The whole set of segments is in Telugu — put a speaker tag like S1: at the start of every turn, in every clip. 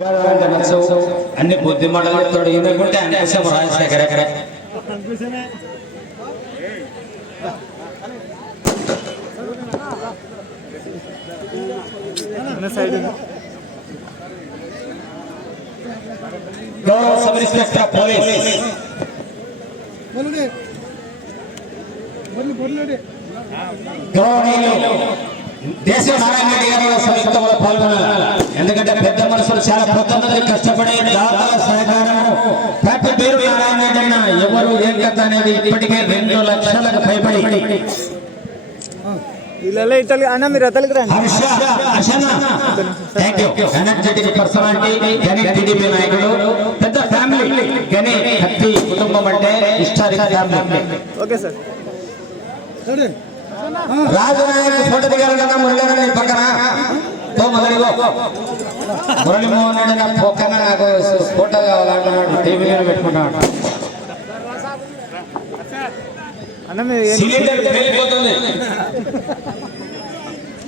S1: గణోత్సవం అన్ని బుద్ధి మండలంతో ఏమేకుంటే అన్ని విషయం రాజశేఖర్ ఎక్కడ గౌరవ సబ్ ఇన్స్పెక్టర్ పోలీస్ గౌరవ దేశ నారాయణ రెడ్డి గారు పాల్గొన్నారు ఎందుకంటే పెద్ద మనుషులు చాలా పొద్దున్నది కష్టపడే దాతల సహకారం పెద్ద పేరు ఎవరు ఏం కథ అనేది ఇప్పటికే రెండు లక్షలకు పైబడి.
S2: ఇళ్ళలో ఇతలు అన్న మీరు అతలికి రండి.
S1: హర్ష హర్షన థ్యాంక్ యూ ఎనర్జెటిక్ పర్సనాలిటీ గని టీడీపీ నాయకుడు పెద్ద ఫ్యామిలీ గని కుటుంబం అంటే historic family.
S2: Okay sir.
S1: Rajanayak photo దిగాలన్నా Murali పక్కన. తో మొదలుగో మురళీమోహన్ రెడ్డి నా పక్కన నాకు ఫోటో కావాలన్నాడు టీవీ పెట్టుకున్నాడు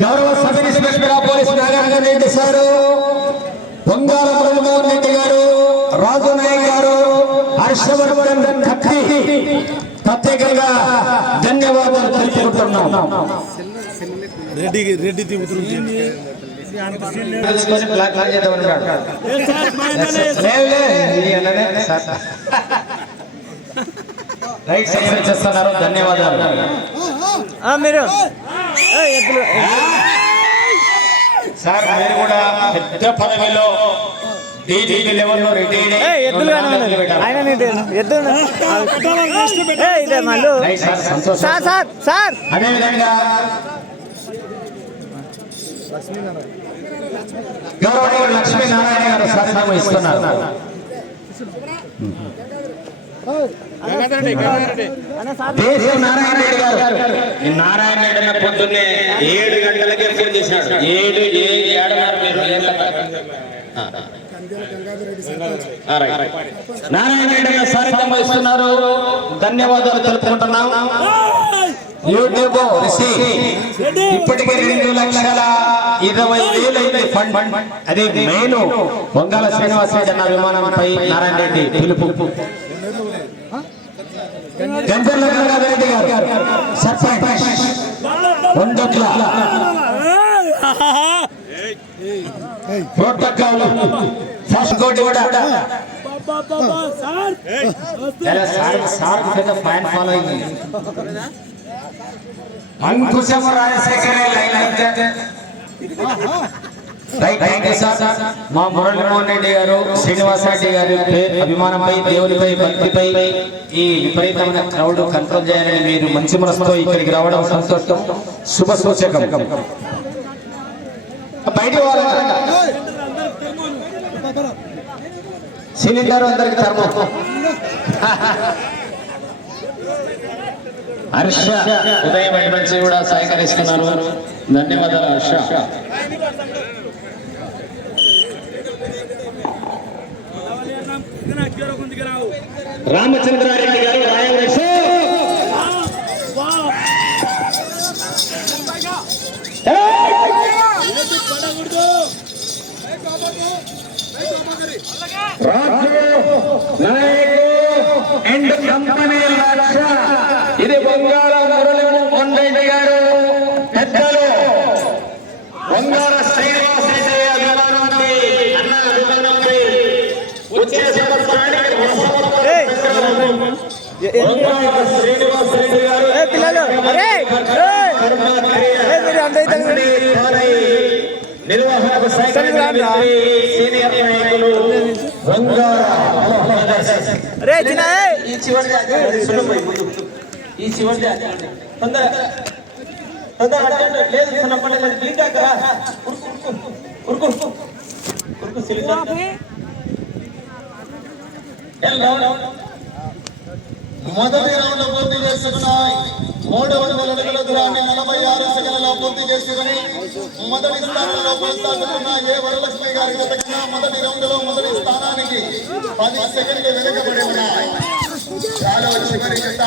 S1: గౌరవ sub inspector police Nagarjuna Reddy sir Pongala Muralimohan Reddy గారు రాజు నాయక్ గారు హర్షవర్ధన్ కత్తి ప్రత్యేకంగా ధన్యవాదాలు తెలుపుకుంటున్నాం.
S3: రెడ్డి రెడ్డి.
S1: రైట్ చేస్తున్నారు ధన్యవాదాలు.
S2: ఆ, మీరు. ఏ, ఎద్దులు
S1: సార్ మీరు కూడా పెద్ద పదవిలో సార్
S2: సార్ సార్
S1: అదేవిధంగా గౌరవనీయులు లక్ష్మీనారాయణ గారు శాసనం ఇస్తున్నారు. నారాయణ రెడ్డి గారు. ఈ నారాయణ రెడ్డి అన్న పొద్దున్నే ఏడు గంటలకే ఫోన్ చేశాడు. ఏడు ఏ ఏడున్నర మీరు. నారాయణ. రెడ్డి గారు సారథ్యం వహిస్తున్నారు. ధన్యవాదాలు తెలుపుకుంటున్నాం. యూట్యూబ్ ఇప్పటికే రెండు లక్షల ఇరవై వేలు అయింది ఫండ్. అది మెయిన్ వంగాల శ్రీనివాస రెడ్డి అన్న విమానంపై నారాయణ రెడ్డి పిలుపు. గంజర్ల గారు. సర్పంచ్. ఉండట్ల ప్రోటోకాల్ ఫస్ట్ కోటి కూడా. ఫాలో అంకుశం రాజశేఖర లైన్ అయితే మా మురళీమోహన్ రెడ్డి గారు శ్రీనివాస్ రెడ్డి గారి పే- అభిమానంపై దేవునిపై భక్తిపై ఈ విపరీతమైన క్రౌడ్ కంట్రోల్ చేయాలని మీరు మంచి మనసుతో ఇక్కడికి రావడం సంతోషం. శుభ సూచకం. బయట సిలిండర్ అందరికి ధర్మం. హర్ష. ఉదయం నుంచి కూడా సహకరిస్తున్నారు. ధన్యవాదాలు హర్ష. రామచంద్రారెడ్డి గారు రాయవలసి అండ్ కంపెనీ లక్ష. ఇది బంగాళ మురళి కొండరెడ్డి గారు. పెద్దలు. అన్న వచ్చే సంవత్సరానికి గారు.
S2: రాండ్రా.
S1: సీనియర్ నాయకులు
S2: అరే చిన్న ఏ.
S1: ఈ చివరి ఈ చివరి తొందర తొందర అర్జెంట్ లేదు చిన్నప్పటి లేదు క్లీన్ కదా ఉరుకు ఉరుకు ఉరుకు సిలిండర్
S4: మొదటి రౌండ్ పూర్తి చేసుకున్నాయి మూడు వందల అడుగుల దూరాన్ని నలభై ఆరు సెకండ్లలో పూర్తి చేసుకుని మొదటి స్థానంలో కొనసాగుతున్న ఏ వరలక్ష్మి గారి జత కన్నా మొదటి రౌండ్లో మొదటి స్థానానికి పది సెకండ్లు వెనుకబడి ఉన్నాయి. చాలా చివరి జత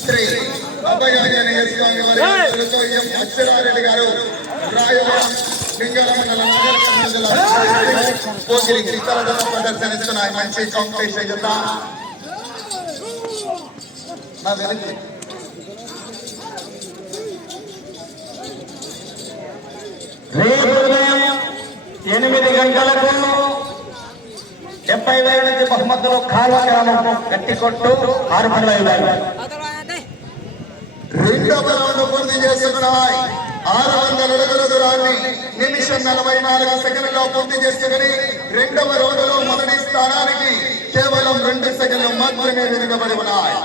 S4: శ్రీ అభయాంజనేయ స్వామి వారి ఎం అక్షరారెడ్డి గారు రాయవరం లింగాల మండల నాగర్ జిల్లా పోగిరి ఇతర ప్రదర్శనిస్తున్నాయి మంచి కాంపిటీషన్ జత. నా వెనక్కి.
S5: రేపు ఉదయం ఎనిమిది గంటలకు డెబ్బై వేల నుంచి బహుమతులు కాలువ గ్రామం గట్టి కొట్టు ఆరు వందల ఇవ్వాలి
S4: రెండవ రౌండ్ పూర్తి చేసుకున్నాయి ఆరు వందల అడుగుల దూరాన్ని నిమిషం నలభై నాలుగు సెకండ్లో పూర్తి చేసుకుని రెండవ రౌండ్ మొదటి స్థానానికి కేవలం రెండు సెకండ్లు మాత్రమే వెనుకబడి ఉన్నాయి.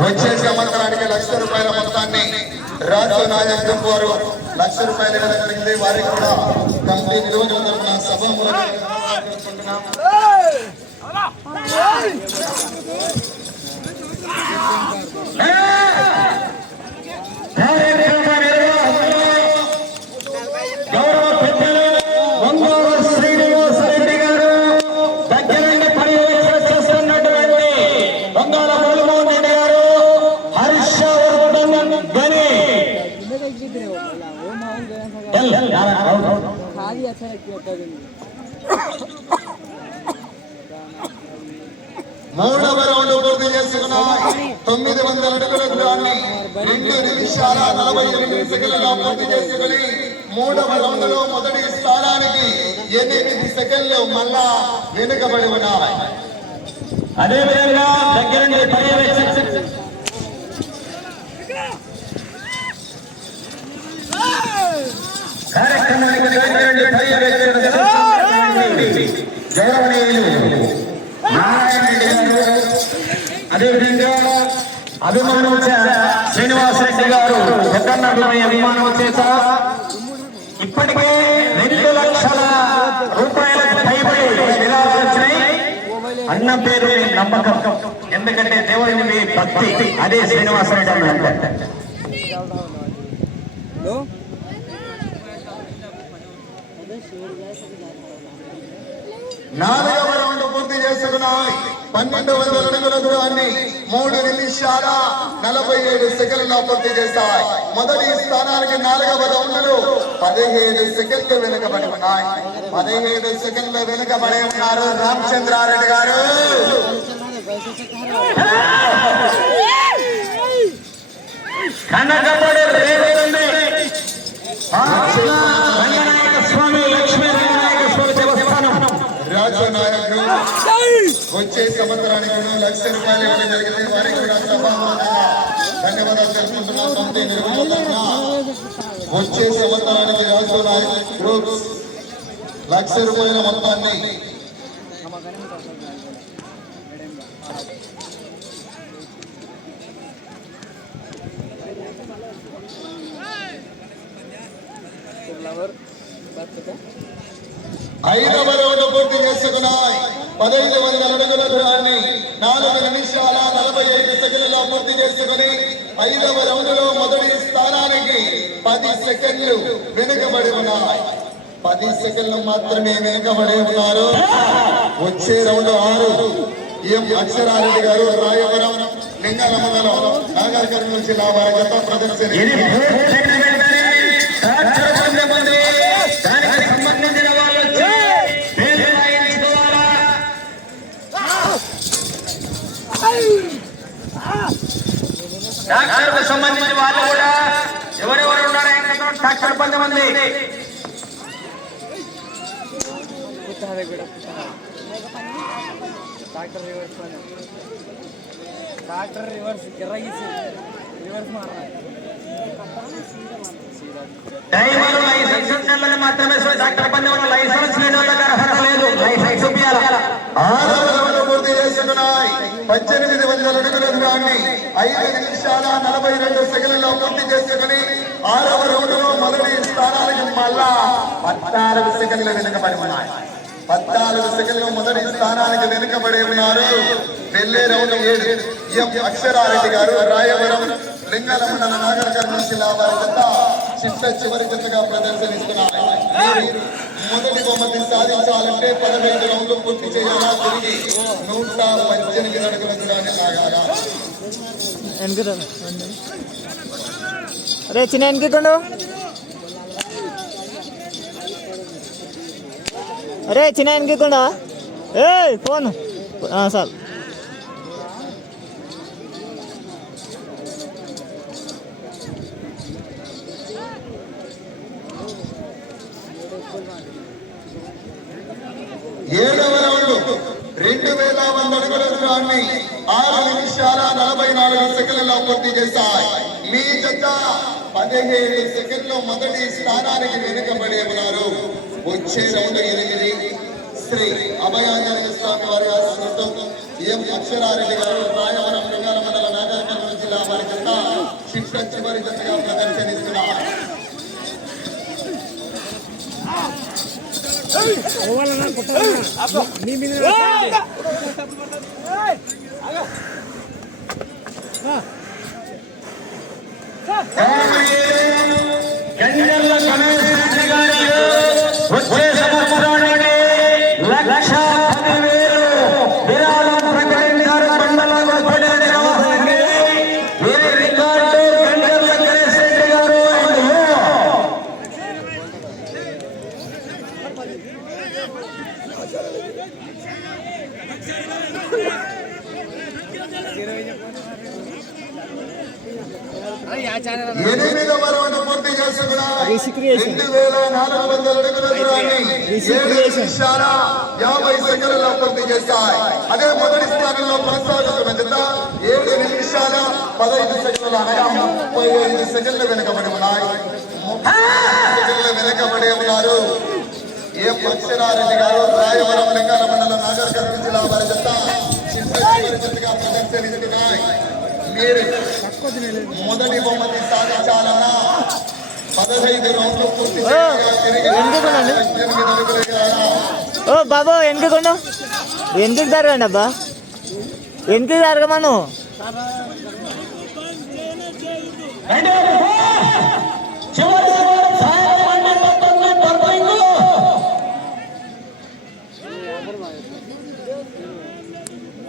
S4: వచ్చే సంవత్సరానికి లక్ష రూపాయల మొత్తాన్ని రాజు నాయక్ వారు. లక్ష రూపాయలు ఇవ్వడం జరిగింది. వారికి కూడా కమిటీ నిర్వహణ తరఫున సభ
S5: కార్యక్రమ
S4: సెకండ్లలో పూర్తి చేసుకుని మూడవ రౌండ్లో మొదటి స్థానానికి ఎనిమిది సెకండ్లు మళ్ళా వెనుకబడి ఉన్నాయి.
S5: అదేవిధంగా దగ్గరుండి పర్యవేక్షణ. కార్యక్రమానికి దగ్గరుండి పర్యవేక్షణ గౌరవనీయులు నారాయణ రెడ్డి గారు. అదేవిధంగా అభిమానులు శ్రీనివాస్ రెడ్డి గారు పెద్దన్నటువంటి అభిమానం చేత ఇప్పటికే రెండు లక్షల రూపాయలకు పైబడి విరాళాలు వచ్చినాయి. అన్న పేరు నమ్మకం. ఎందుకంటే దేవుడిని మీ భక్తి. అదే శ్రీనివాసరెడ్డి అన్నాడు
S2: लो
S4: నాలుగవ రౌండ్ పూర్తి చేసుకున్నాయి. పన్నెండు వందల అడుగుల దూరాన్ని మూడు నిమిషాల నలభై ఏడు సెకండ్లలో పూర్తి చేస్తాయి మొదటి స్థానానికి నాలుగవ రౌండ్లు పదిహేడు సెకండ్లు వెనుకబడి ఉన్నాయి. పదిహేడు సెకండ్లు వెనుకబడి ఉన్నారు రామచంద్రారెడ్డి గారు.
S5: కనకబడి రేవుంది రంగనాయక స్వామి లక్ష్మీ రంగనాయక స్వామి దేవస్థానం
S4: రాజు నాయకుడు వచ్చే సంవత్సరానికి లక్ష రూపాయలు ఇవ్వడం జరిగింది. వారికి కూడా ధన్యవాదాలు వచ్చే సంవత్సరానికి రాజు లక్ష రూపాయల మొత్తాన్ని ఐదవ రౌండ్ పూర్తి చేసుకున్నాయి. పదహైదు వందల అడుగుల దూరాన్ని నాలుగు నిమిషాల నలభై ఐదు సెకండ్లలో పూర్తి చేసుకుని ఐదవ రౌండ్లో మొదటి స్థానానికి పది సెకండ్లు వెనుకబడి ఉన్నాయి. పది సెకండ్లు మాత్రమే వెనుకబడి ఉన్నారు. వచ్చే రౌండ్ ఆరు. ఎం అక్షరారెడ్డి గారు రాయవరం లింగాల మండలం నాగర్ కర్నూలు జిల్లా వారి గత ప్రదర్శన.
S5: డాక్టర్కు సంబంధించిన వాళ్ళు కూడా ఎవరెవరు ఉన్నారో డాక్టర్ కొంతమంది. డాక్టర్ రివర్స్ డాక్టర్
S4: రివర్స్ గిర్రగీసి. రివర్స్ మారాలి పద్దెనిమిది వందల అడుగుల ఐదు నిమిషాల నలభై రెండు సెకండ్లలో పూర్తి చేసుకుని ఆరవ రౌండ్లో మొదటి స్థానానికి మళ్ళా పద్నాలుగు సెకండ్లు వెనుకబడి ఉన్నాయి. పద్నాలుగు సెకండ్లు మొదటి స్థానానికి వెనుకబడి ఉన్నారు. వెళ్ళే రౌండ్ ఏడు. ఎం అక్షరారెడ్డి గారు రాయవరం లింగాల మండల నాగరకర్ణ జిల్లా వారి చిట్ట చివరి జతగా ప్రదర్శనిస్తున్నాయి. మీరు మొదటి బహుమతి సాధించాలంటే పదహైదు రౌండ్లు పూర్తి చేయాలా? తిరిగి నూట పద్దెనిమిది అడుగుల దూరాన్ని లాగాలా
S2: అరే చిన్న వెనకికుండు అరే చిన్న వెనకికుండా ఏ ఫోన్. సార్.
S4: ఏడవ రౌండ్ రెండు వేల వంద అడుగుల దూరాన్ని ఆరు నిమిషాల నలభై నాలుగు సెకండ్లలో పూర్తి చేశాయి. మీ జత పదిహేడు సెకండ్లు మొదటి స్థానానికి వెనుకబడి ఉన్నారు. వచ్చే రౌండ్ ఎనిమిది. శ్రీ అభయాంజనేయ స్వామి వారి ఆశీస్సులతో ఎం అక్షరారెడ్డి గారు రాయవరం లింగాల మండల నాగరికర్నూలు జిల్లా వారి జత చిట్ట చివరి జతగా ప్రదర్శనిస్తున్నారు.
S1: నీ మీద
S4: ఎనిమిదవ రౌండ్ పూర్తి చేసుకున్న.
S2: Recreation.
S4: రెండు వేల నాలుగు వందల అడుగుల దూరాన్ని ఏడు
S2: Recreation.
S4: నిమిషాల యాభై సెకండ్లలో పూర్తి చేశాయి. అదే మొదటి స్థానంలో కొనసాగుతున్న ఏడు నిమిషాల పదహైదు సెకండ్ల అనగా ముప్పై ఐదు సెకండ్లు వెనుకబడి ఉన్నాయి. సెకండ్లు వెనుకబడి ఉన్నారు. ఏ పక్షరారెడ్డి గారు రాయవరం లింగాల మండలం నాగర్ కర్నూలు జిల్లా వారి జత ప్రదర్శనిస్తున్నాయి మీరు మొదటి బహుమతి సాధించాలన్నా పదహైదు రౌండ్లు పూర్తి?
S2: ఓ బాబు వెనకకుండా ఎందుకు జరగండి అబ్బా ఎందుకు జరగమను.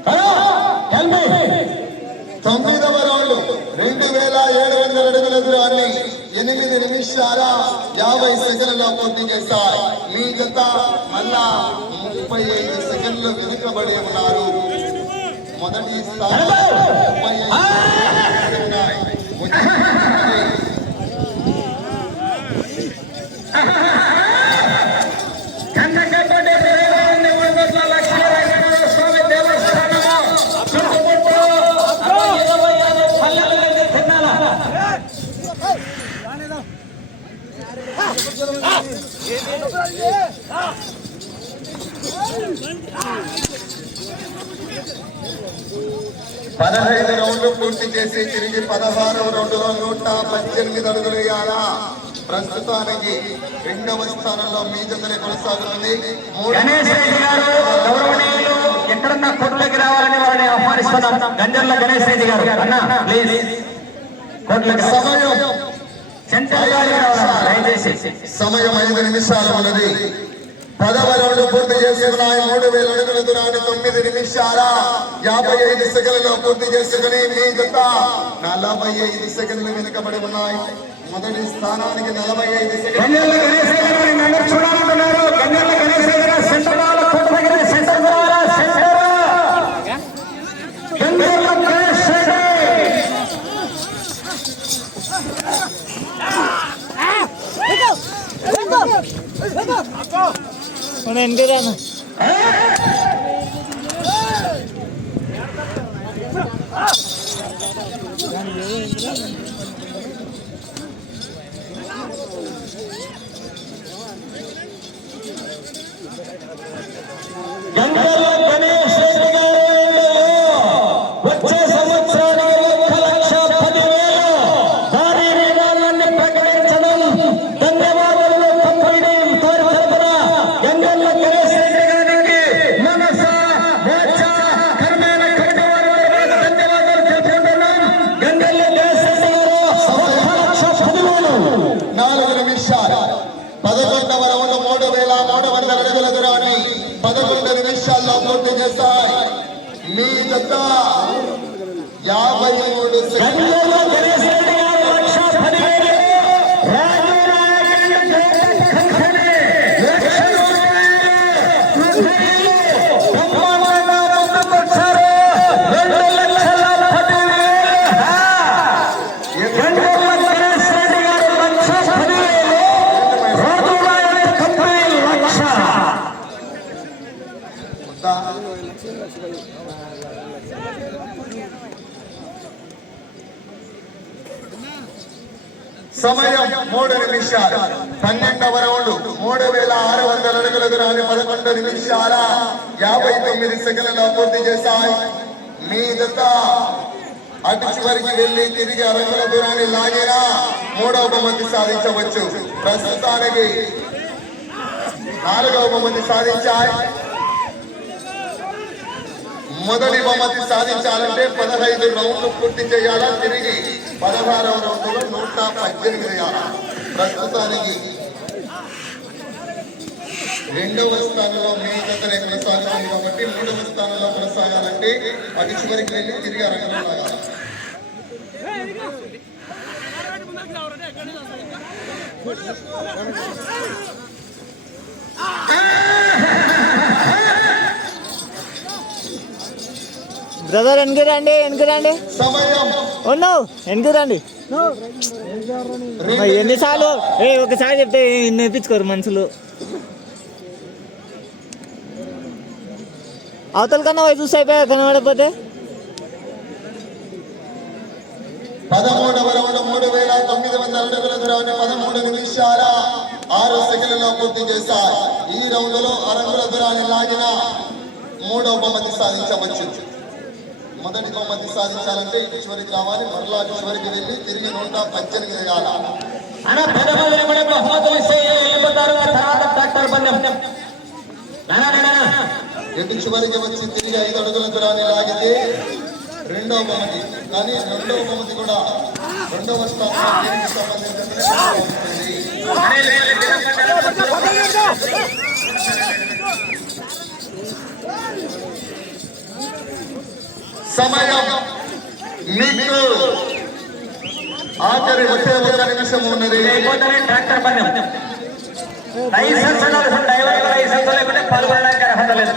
S5: Hello me.
S4: తొమ్మిదవ రౌండ్ రెండు వేల ఏడు వందల అడుగుల దూరాన్ని ఎనిమిది నిమిషాల యాభై సెకండ్లలో పూర్తి చేశాయి. మీ గత మళ్ళా ముప్పై ఐదు సెకండ్లు వెనుకబడి ఉన్నారు. మొదటి స్థాయి ముప్పై ఐదు సెకండ్లు ఉన్నాయి. వచ్చే
S5: కన్నకపల్లి దేవాలయం వందల లక్షల వెంకటేశ్వర స్వామి దేవస్థానము చుట్టుముట్టు అరవై ఇరవై ఐదు పల్లెలన్నీ తిన్నారా
S4: పదహైదు రౌండ్లు పూర్తి తిరిగి పదహారవ రౌండ్లో నూట పద్దెనిమిది అడుగులు వేయాలా? ప్రస్తుతానికి రెండవ స్థానంలో మీ జతనే కొనసాగుతుంది.
S5: గణేష్ రెడ్డి గారు గౌరవనీయులు ఎక్కడన్నా కోట్లకి రావాలని వారిని ఆహ్వానిస్తున్నాం గంజర్ల గణేష్ రెడ్డి గారు. అన్న ప్లీజ్ కోట్లకి
S4: సమయం.
S5: దయచేసి.
S4: సమయం ఐదు నిమిషాలు ఉన్నది. పదవ రౌండ్ పూర్తి చేసుకున్నాయి మూడు వేల అడుగుల దూరాన్ని తొమ్మిది నిమిషాల యాభై ఐదు సెకండ్లలో పూర్తి చేసుకుని మీ జత నలభై ఐదు సెకండ్లు వెనుకబడి ఉన్నాయి మొదటి స్థానానికి నలభై ఐదు సెకండ్లు
S5: Ulan indir onu.
S4: జత యాభై మూడు సెకండ్లు
S5: గంగూరు గణేష్ రెడ్డి గారు లక్ష పదివేలు రాజు నారాయణ రెడ్డి కంకణి లక్ష రూపాయలు బ్రహ్మాండంగా ముందుకొచ్చారు రెండు లక్షల పదివేలు గంగూరు గణేష్ రెడ్డి గారు లక్ష పదివేలు రాజు నారాయణ కంపెనీ లక్ష
S4: సమయం మూడు నిమిషాలు పన్నెండవ రౌండ్ మూడు వేల ఆరు వందల అడుగుల పదకొండు నిమిషాల యాభై తొమ్మిది సెకండ్లలో పూర్తి చేశాయి. మీదంతా అటు చివరికి వెళ్ళి తిరిగి అరగుల దూరాన్ని లాగేనా మూడవ బహుమతి సాధించవచ్చు. ప్రస్తుతానికి నాలుగవ బహుమతి సాధించాయి. మొదటి బహుమతి సాధించాలంటే పదహైదు రౌండ్లు పూర్తి చేయాలా? తిరిగి పదహారవ రౌండ్లో నూట పద్దెనిమిది చేయాలా ప్రస్తుతానికి రెండవ స్థానంలో మీ జతనే కొనసాగుతుంది కాబట్టి మూడవ స్థానంలో కొనసాగాలంటే అటు చివరికి వెళ్ళి తిరిగి రంగంలో లాగాలి.
S2: బ్రదర్ వెనక్కి రండి వెనక్కి రండి ఉన్నావు వెనక్కి రండి ఎన్నిసార్లు? ఏ ఒకసారి చెప్తే నేర్పించుకోరు మనుషులు. అవతల కన్నా పోయి చూసి అయిపోయా? కనబడకపోతే?
S4: పదమూడవ రౌండ్ మూడు వేల తొమ్మిది వందల అడుగుల దూరాన్ని పదమూడు నిమిషాల ఆరు సెకండ్లలో పూర్తి చేశాయి. ఈ రౌండ్లో అరగుల దూరాన్ని లాగిన మూడవ బహుమతి సాధించవచ్చు. మొదటి బహుమతి సాధించాలంటే ఇటు చివరికి రావాలి. మరలా చివరికి వెళ్ళి తిరిగి నూట పద్దెనిమిది
S5: వెంబడే బహుమతులు తర్వాత ట్రాక్టర్ పందెం.
S4: ఎటు చివరికి వచ్చి తిరిగి ఐదు అడుగుల దూరాన్ని లాగితే రెండవ బహుమతి. కానీ రెండవ బహుమతి కూడా రెండవ స్థానం సమయం మీకు ఆఖరి ఒకే ఒక నిమిషం ఉన్నది.
S5: అయిపోతేనే ట్రాక్టర్ పని లైసెన్స్ ఉండాలి డ్రైవర్ లైసెన్స్ లేకుంటే పాల్గొనడానికి అర్హత లేదు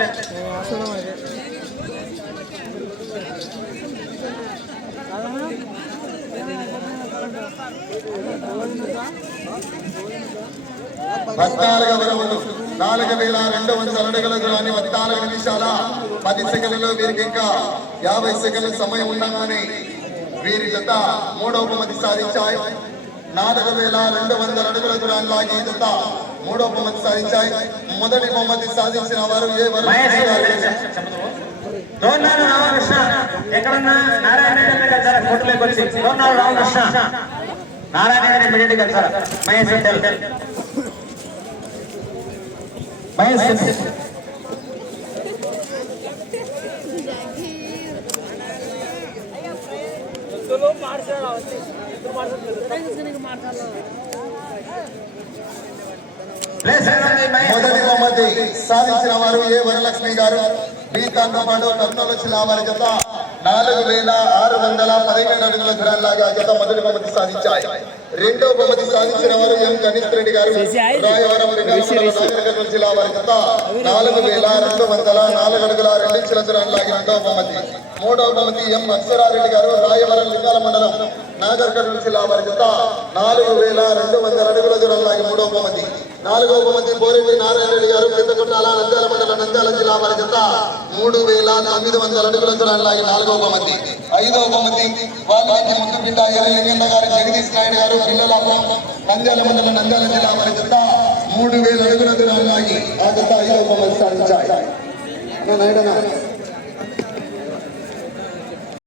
S4: పద్నాలుగవ రౌండ్ నాలుగు వేల రెండు వందల అడుగుల దూరాన్ని పద్నాలుగు నిమిషాల పది సెకండ్లలో వీరికి ఇంకా యాభై సెకండ్ల సమయం ఉండగానే వీరి జత మూడవ బహుమతి సాధించాయి నాలుగు వేల రెండు వందల అడుగుల దూరాన్ని లాగే జత మూడవ బహుమతి సాధించాయి. మొదటి బహుమతి సాధించిన వారు ఏ
S5: మహేష్
S4: వరకు
S5: నారాయణ రెడ్డి గారు సార్ కోర్టులోకి వచ్చి. దోన్నాడు
S4: మొదటి బహుమతి సాధించిన వారు ఏ వరలక్ష్మి గారు? బీతాంతో పాటు కర్నూలు వారి జత. నాలుగు వేల ఆరు వందల పదిహేను అడుగుల దూరాల్లాగా జత మొదటి బహుమతి సాధించాయి. రెండో బహుమతి సాధించిన వారు ఎం గణేష్ రెడ్డి గారు? రాయవరం నాగరికర్నూలు జిల్లా వారి జత. నాలుగు వేల రెండు వందల నాలుగు అడుగుల రెండించుల దూరాల్లాగి రెండవ బహుమతి. మూడవ బహుమతి ఎం అక్షరారెడ్డి గారు? రాయవరం లింగాల మండలం నాగర్ కర్నూలు జిల్లా వారి జత. నాలుగు వేల రెండు వందల అడుగుల దూరాల్లాగి మూడవ బహుమతి. నాలుగవ బహుమతి బోరెడ్డి నారాయణ రెడ్డి గారు పెద్దకొట్టాల నంద్యాల మండలం నంద్యాల జిల్లా వారి జత మూడు వేల తొమ్మిది వందల అడుగుల దూరాల్లాగి నాలుగవ బహుమతి ఐదవ బహుమతి వాల్మీకి ముద్దుబిడ్డ ఎర్ర లింగన్న గారు జగదీష్ నాయుడు గారు పిల్లల నంద్యాల మండలం నంద్యాల జిల్లా వారి జత మూడు వేల అడుగుల దూరాల్లాగి ఆ జత ఐదవ బహుమతి సాధించాయి నాయుడనా